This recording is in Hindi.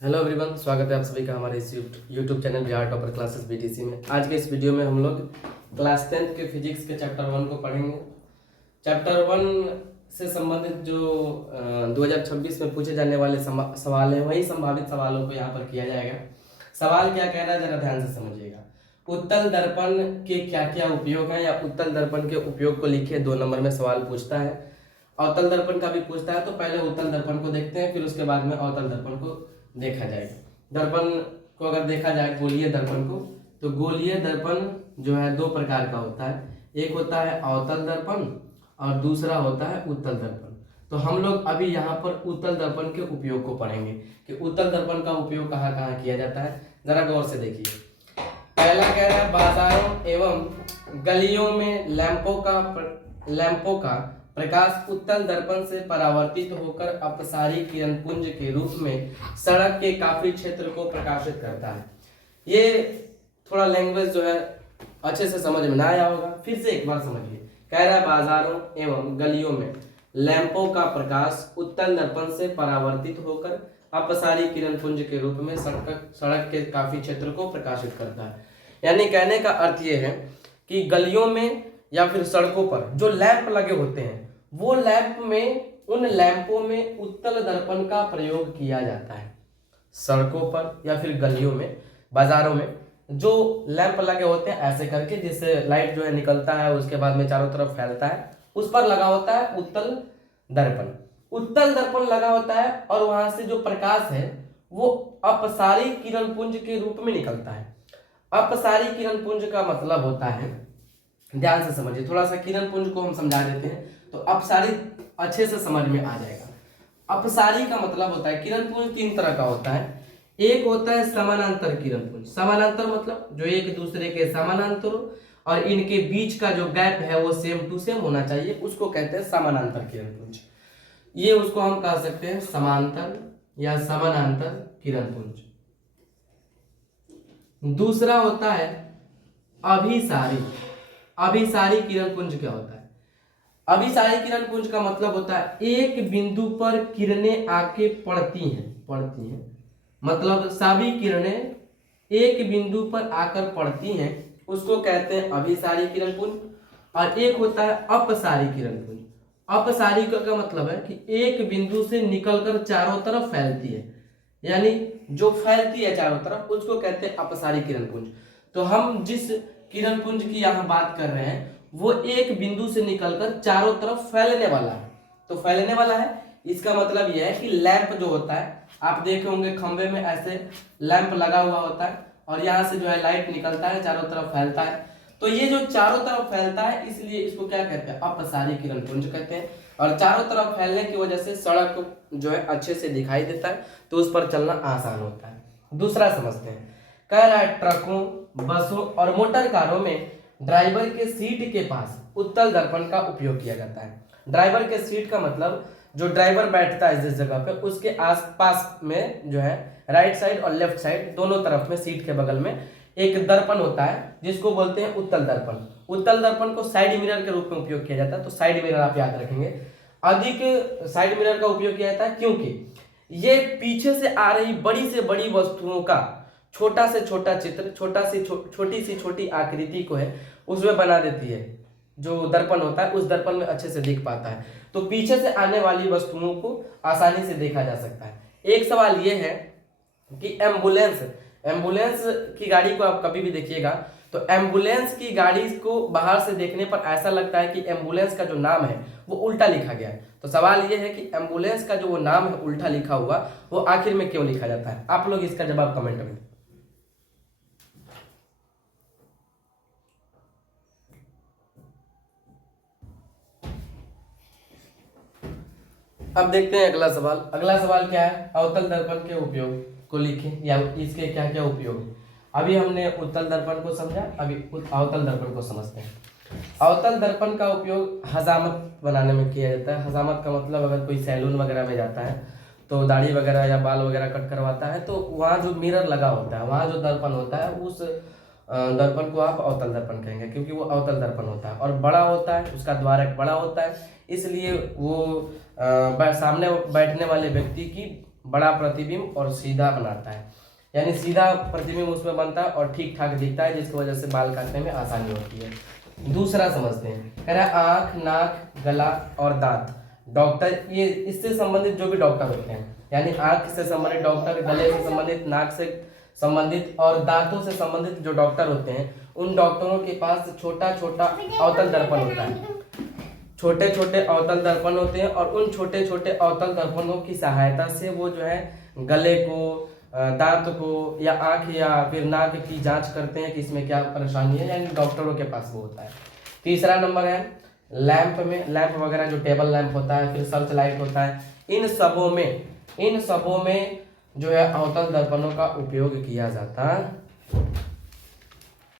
हेलो एवरीवन, स्वागत है आप सभी का हमारे इस YouTube channel Bihar topper classes BTC में। आज के इस वीडियो में हम लोग क्लास 10th के फिजिक्स के चैप्टर 1 को पढ़ेंगे। चैप्टर 1 से संबंधित जो 2026 में पूछे जाने वाले सवाल हैं, वही संभावित सवालों को यहाँ पर किया जाएगा। सवाल क्या कह रहा है, जरा ध्यान से समझिएगा। उत्तल दर्पण के क्या क्या उपयोग हैं, या उत्तल दर्पण के उपयोग को लिखिए। 2 नंबर में सवाल पूछता है। अवतल दर्पण का भी पूछता है, तो पहले उत्तल दर्पण को देखते हैं, फिर उसके बाद में अवतल दर्पण को देखा जाएगा। दर्पण को अगर देखा जाए, गोलीय दर्पण को, तो गोलीय दर्पण जो है 2 प्रकार का होता है। एक होता है अवतल दर्पण और दूसरा होता है उत्तल दर्पण। तो हम लोग अभी यहाँ पर उत्तल दर्पण के उपयोग को पढ़ेंगे कि उत्तल दर्पण का उपयोग कहाँ कहाँ किया जाता है। जरा गौर से देखिए। पहला कह रहा है, बाजारों एवं गलियों में लैंपों का प्रकाश उत्तल दर्पण से परावर्तित होकर अपसारी किरण पुंज के रूप में सड़क के काफी क्षेत्र को प्रकाशित करता है। ये थोड़ा लैंग्वेज जो है अच्छे से समझ में ना आया होगा, फिर से एक बार समझिए। कह रहा है, बाजारों एवं गलियों में लैंपों का प्रकाश उत्तल दर्पण से परावर्तित होकर अपसारी किरण पुंज के रूप में सड़क के काफी क्षेत्र को प्रकाशित करता है। यानी कहने का अर्थ ये है कि गलियों में या फिर सड़कों पर जो लैंप लगे होते हैं, वो लैंप में, उन लैंपों में उत्तल दर्पण का प्रयोग किया जाता है। सड़कों पर या फिर गलियों में, बाजारों में जो लैंप लगे होते हैं ऐसे करके, जिससे लाइट जो है निकलता है, उसके बाद में चारों तरफ फैलता है, उस पर लगा होता है उत्तल दर्पण। उत्तल दर्पण लगा होता है और वहां से जो प्रकाश है वो अपसारी किरण पुंज के रूप में निकलता है। अपसारी किरण पुंज का मतलब होता है, ध्यान से समझिए, थोड़ा सा किरण पुंज को हम समझा देते हैं तो अपसारी अच्छे से समझ में आ जाएगा। अपसारी का मतलब होता है, किरण पुंज 3 तरह का होता है। एक होता है समानांतर किरण पुंज। समानांतर मतलब जो एक दूसरे के समानांतर हो और इनके बीच का जो गैप है वो सेम टू सेम होना चाहिए, उसको कहते हैं समानांतर किरण पुंज। ये उसको हम कह सकते हैं समांतर या समानांतर किरण पुंज। दूसरा होता है अभिसारी। अभिसारी किरण पुंज क्या होता है? अभिसारी किरण पुंज का मतलब होता है एक बिंदु पर किरणें आके पड़ती हैं, मतलब सभी किरणें एक बिंदु पर आकर पड़ती हैं, उसको कहते हैं अभिसारी किरण पुंज। और एक होता है अपसारी किरण पुंज। अपसारी का मतलब है कि एक बिंदु से निकलकर चारों तरफ फैलती है, यानी जो फैलती है चारों तरफ, उसको कहते हैं अपसारी किरण पुंज। तो हम जिस किरण पुंज की यहाँ बात कर रहे हैं वो एक बिंदु से निकलकर चारों तरफ फैलने वाला है। तो फैलने वाला है, इसका मतलब यह है कि लैंप जो होता है, आप देखे होंगे खंबे में ऐसे लैंप लगा हुआ होता है और यहाँ से जो है लाइट निकलता है, चारों तरफ फैलता है। तो ये जो चारों तरफ फैलता है, इसलिए इसको क्या कहते हैं? अपसारी किरण पुंज कहते हैं। और चारों तरफ फैलने की वजह से सड़क जो है अच्छे से दिखाई देता है, तो उस पर चलना आसान होता है। दूसरा समझते हैं। कह रहा है, ट्रकों, बसों और मोटर कारों में ड्राइवर के सीट के पास उत्तल दर्पण का उपयोग किया जाता है। ड्राइवर के सीट का मतलब जो ड्राइवर बैठता है जिस जगह पे, उसके आसपास में जो है राइट साइड और लेफ्ट साइड दोनों तरफ में, सीट के बगल में एक दर्पण होता है जिसको बोलते हैं उत्तल दर्पण। उत्तल दर्पण को साइड मिरर के रूप में उपयोग किया जाता है। तो साइड मिरर आप याद रखेंगे, अधिक साइड मिरर का उपयोग किया जाता है क्योंकि ये पीछे से आ रही बड़ी से बड़ी वस्तुओं का छोटा से छोटा चित्र, छोटी सी छोटी आकृति को है उसमें बना देती है। जो दर्पण होता है उस दर्पण में अच्छे से दिख पाता है, तो पीछे से आने वाली वस्तुओं को आसानी से देखा जा सकता है। एक सवाल ये है कि एम्बुलेंस की गाड़ी को आप कभी भी देखिएगा तो एम्बुलेंस की गाड़ी को बाहर से देखने पर ऐसा लगता है कि एम्बुलेंस का जो नाम है वो उल्टा लिखा गया है। तो सवाल ये है कि एम्बुलेंस का जो वो नाम है उल्टा लिखा हुआ, वो आखिर में क्यों लिखा जाता है? आप लोग इसका जवाब कमेंट में। अब देखते हैं अगला सवाल। अगला सवाल क्या है? अवतल दर्पण के उपयोग को लिखें, या इसके क्या क्या उपयोग है। अभी हमने उत्तल दर्पण को समझा, अभी अवतल दर्पण को समझते हैं। अवतल दर्पण का उपयोग हजामत बनाने में किया जाता है। हजामत का मतलब अगर कोई सैलून वगैरह में जाता है तो दाढ़ी वगैरह या बाल वगैरह कट करवाता है, तो वहाँ जो मिरर लगा होता है, वहाँ जो दर्पण होता है, उस दर्पण को आप अवतल दर्पण कहेंगे क्योंकि वो अवतल दर्पण होता है और बड़ा होता है, उसका द्वारक बड़ा होता है, इसलिए वो सामने बैठने वाले व्यक्ति की बड़ा प्रतिबिंब और सीधा बनाता है, यानी सीधा प्रतिबिंब उसमें बनता है और ठीक ठाक दिखता है, जिसकी वजह से बाल काटने में आसानी होती है। दूसरा समझते हैं, कह रहा है आँख, नाक, गला और दांत। डॉक्टर, ये इससे संबंधित जो भी डॉक्टर होते हैं, यानी आँख से संबंधित डॉक्टर, गले से संबंधित, नाक से संबंधित और दांतों से संबंधित जो डॉक्टर होते हैं, उन डॉक्टरों के पास छोटा छोटा अवतल दर्पण होता है। छोटे छोटे अवतल दर्पण होते हैं और उन छोटे छोटे अवतल दर्पणों की सहायता से वो जो है गले को, दांत को या आँख या फिर नाक की जांच करते हैं कि इसमें क्या परेशानी है, यानी डॉक्टरों के पास वो होता है। तीसरा नंबर है लैंप में, लैंप वगैरह जो टेबल लैंप होता है, फिर सर्च लाइट होता है, इन सबों में जो है अवतल दर्पणों का उपयोग किया जाता